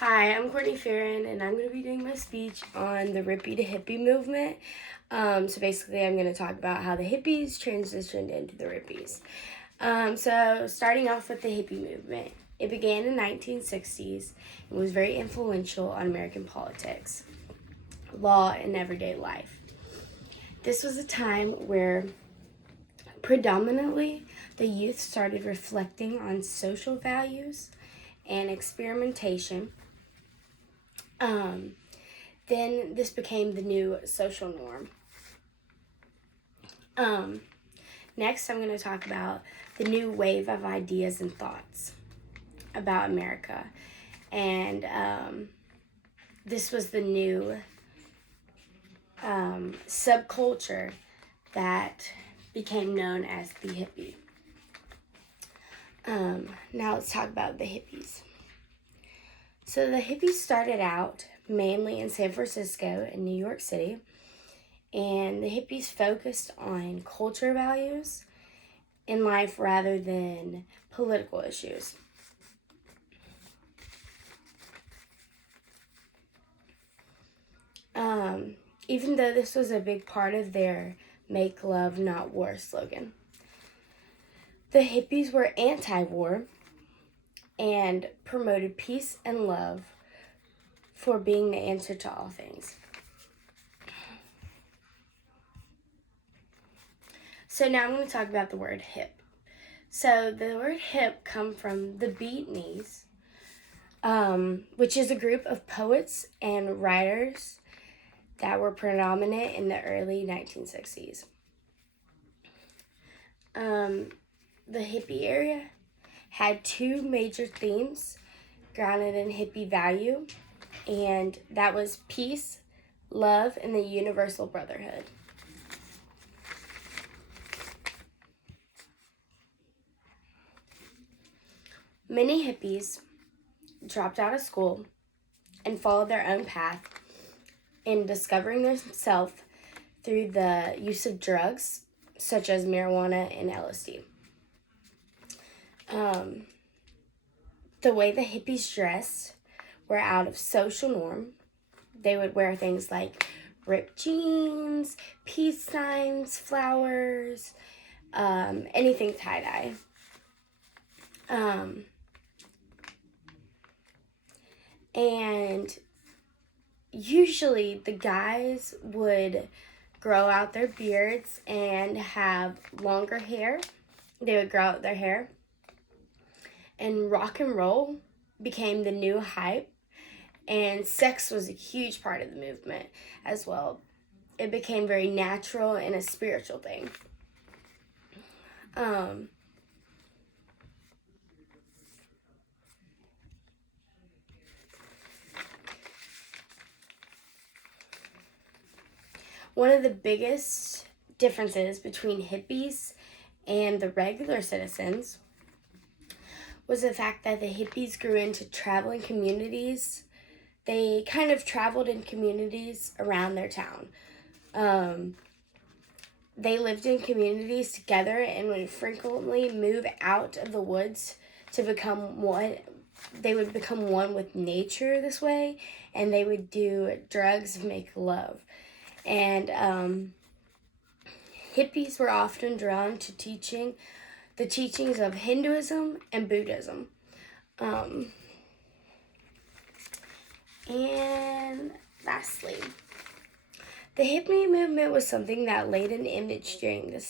Hi, I'm Courtney Farron, and I'm going to be doing my speech on the Rippie to Hippie movement. So basically, I'm going to talk about how the hippies transitioned into the Rippies. So starting off with the hippie movement, it began in the 1960s and was very influential on American politics, law, and everyday life. This was a time where predominantly the youth started reflecting on social values and experimentation. Then this became the new social norm. Next, I'm going to talk about the new wave of ideas and thoughts about America. And this was the new subculture that became known as the hippie. Now let's talk about the hippies. So the hippies started out mainly in San Francisco and New York City, and the hippies focused on culture values in life rather than political issues. Even though this was a big part of their Make Love, Not War slogan. The hippies were anti-war and promoted peace and love for being the answer to all things. So now I'm going to talk about the word hip. So the word hip comes from the Beatniks, which is a group of poets and writers that were predominant in the early 1960s. The hippie area had two major themes grounded in hippie value, and that was peace, love, and the universal brotherhood. Many hippies dropped out of school and followed their own path in discovering themselves through the use of drugs such as marijuana and LSD. The way the hippies dressed were out of social norm. They would wear things like ripped jeans, peace signs, flowers, anything tie-dye. And usually the guys would grow out their beards and have longer hair. They would grow out their hair. And rock and roll became the new hype. And sex was a huge part of the movement as well. It became very natural and a spiritual thing. One of the biggest differences between hippies and the regular citizens was the fact that the hippies grew into traveling communities. They kind of traveled in communities around their town. They lived in communities together and would frequently move out of the woods to become one. They would become one with nature this way, and they would do drugs and make love. And hippies were often drawn to the teachings of Hinduism and Buddhism. And lastly, the hippie movement was something that laid an image during the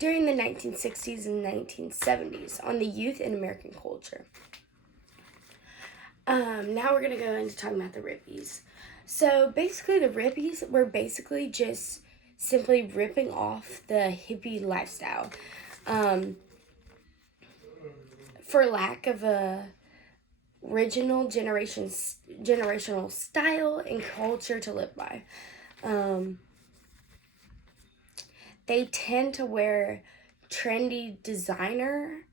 1960s and 1970s on the youth in American culture. Now we're going to go into talking about the Rippies. So basically the Rippies were basically just simply ripping off the hippie lifestyle. For lack of a original generational style and culture to live by. They tend to wear trendy designer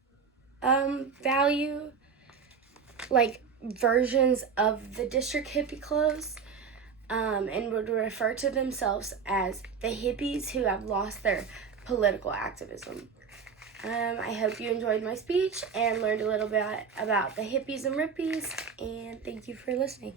value, like versions of the district hippie clothes, and would refer to themselves as the hippies who have lost their political activism. I hope you enjoyed my speech and learned a little bit about the hippies and rippies, and thank you. thank you for listening.